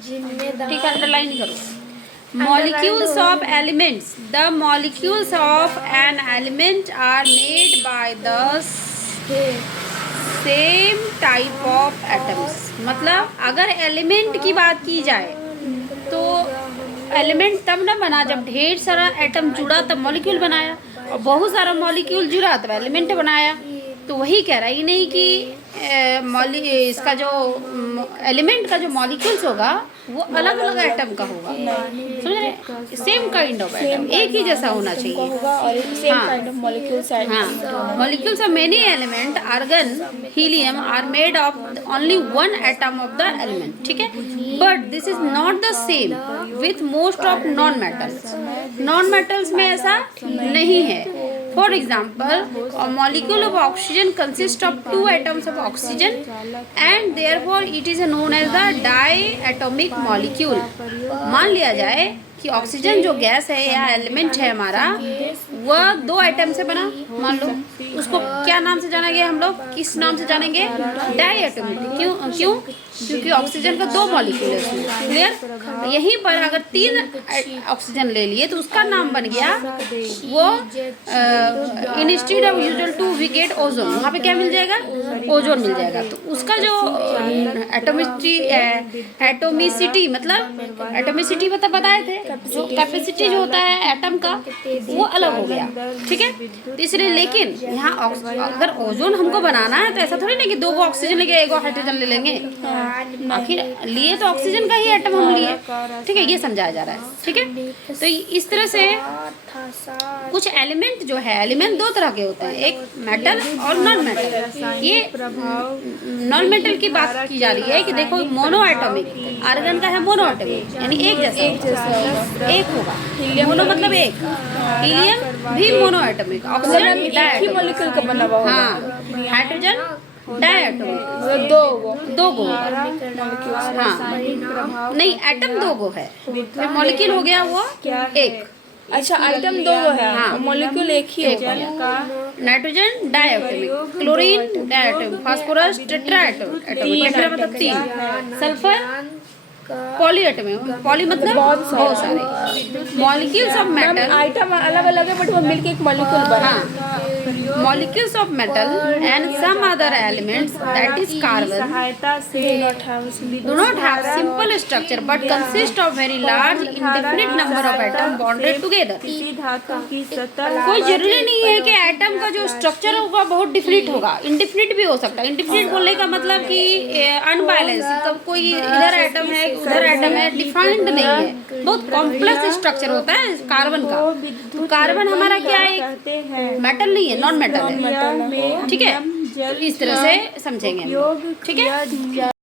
जिम्मेदार, ठीक है, अंडरलाइन करो। Molecules of elements, the molecules of an element are made by the same type of atoms. मतलब अगर एलिमेंट की बात की जाए तो एलिमेंट तब ना बना जब ढेर सारा एटम जुड़ा तब मॉलिक्यूल बनाया, और बहुत सारा मॉलिक्यूल जुड़ा तब एलिमेंट बनाया। तो वही कह रहा है, ये नहीं कि इसका जो एलिमेंट का जो मॉलिक्यूल्स होगा वो अलग अलग एटम का होगा, समझ रहे, सेम काइंड ऑफ एटम, एक ही जैसा होना चाहिए। हाँ, molecules of many element argon helium are made of only one atom of the element, ठीक है। But this is not the same with most of non metals. Non metals में ऐसा नहीं है। For example, a molecule of oxygen consists of 2 atoms of oxygen and therefore it is known as the diatomic molecule। मान लिया जाए कि oxygen जो gas है या एलिमेंट है हमारा, वह 2 एटम से बना, मान लो, उसको क्या नाम से जानेंगे हम लोग, किस नाम से जानेंगे, डायएटॉमिक। क्यों? क्योंकि ऑक्सीजन का 2 मॉलिक्यूल है उसमें, क्लियर। यहीं पर अगर 3 ऑक्सीजन ले लिए तो उसका नाम बन गया वो instead of usual two we get ozone. वहाँ पे क्या मिल जाएगा, ओजोन मिल जाएगा। तो उसका जो एटोमिसिटी मतलब एटोमिसिटी बताए थे, जो कैपेसिटी जो होता है एटम का वो अलग हो गया, ठीक है। तो इसलिए लेकिन यहाँ अगर ओजोन हमको बनाना है तो ऐसा थोड़ी ना कि 2 ऑक्सीजन लेके 1 हाइड्रोजन ले लेंगे, आखिर लिए तो ऑक्सीजन का ही एटम हम लिए, ठीक है, ये समझाया जा रहा है, ठीक है। तो इस तरह से कुछ एलिमेंट जो है, एलिमेंट 2 तरह के होते हैं, एक मेटल और नॉन मेटल। ये नॉन मेटल की बात की जा रही है कि देखो मोनो एटॉमिक, आर्गन का है मोनो एटॉमिक, यानी एक जैसा एक होगा। मोनो मतलब एक, हीलियम भी मोनो एटॉमिक, ऑक्सीजन मॉलिक्यूल का बना हुआ, हाँ, हाइड्रोजन डायएटॉमिक, 2 गो, हाँ, नहीं एटम 2 गो है, मॉलिक्यूल हो गया वो एक। अच्छा, आइटम 2 है, हाँ, मॉलिक्यूल एक ही होगा। नाइट्रोजन डायएटॉमिक, क्लोरीन डायएटॉमिक, फास्फोरस टेट्राएटॉमिक, टेट्रा मतलब 3, सल्फर पॉलीएटॉमिक, पॉली मतलब बहुत सारे। मॉलिक्यूल्स ऑफ मेटल, आइटम अलग अलग है बट वो मिलके एक मॉलिक्यूल बना। Molecules of metal and some other elements that is carbon do not have simple structure but consist of very large indefinite number of atom bonded together। कोई जरूरी नहीं है कि एटम का जो स्ट्रक्चर होगा बहुत डिफिनिट होगा, इंडिफिनिट भी हो सकता है। इंडिफिनिट बोलने का मतलब कि अनबैलेंस, तो कोई इधर एटम है उधर एटम है, डिफाइंड नहीं है, बहुत कॉम्प्लेक्स स्ट्रक्चर होता है कार्बन का। तो कार्बन हमारा क्या है, मेटल नहीं है, नॉन मेटल है, ठीक है। इस तरह से समझेंगे, ठीक है।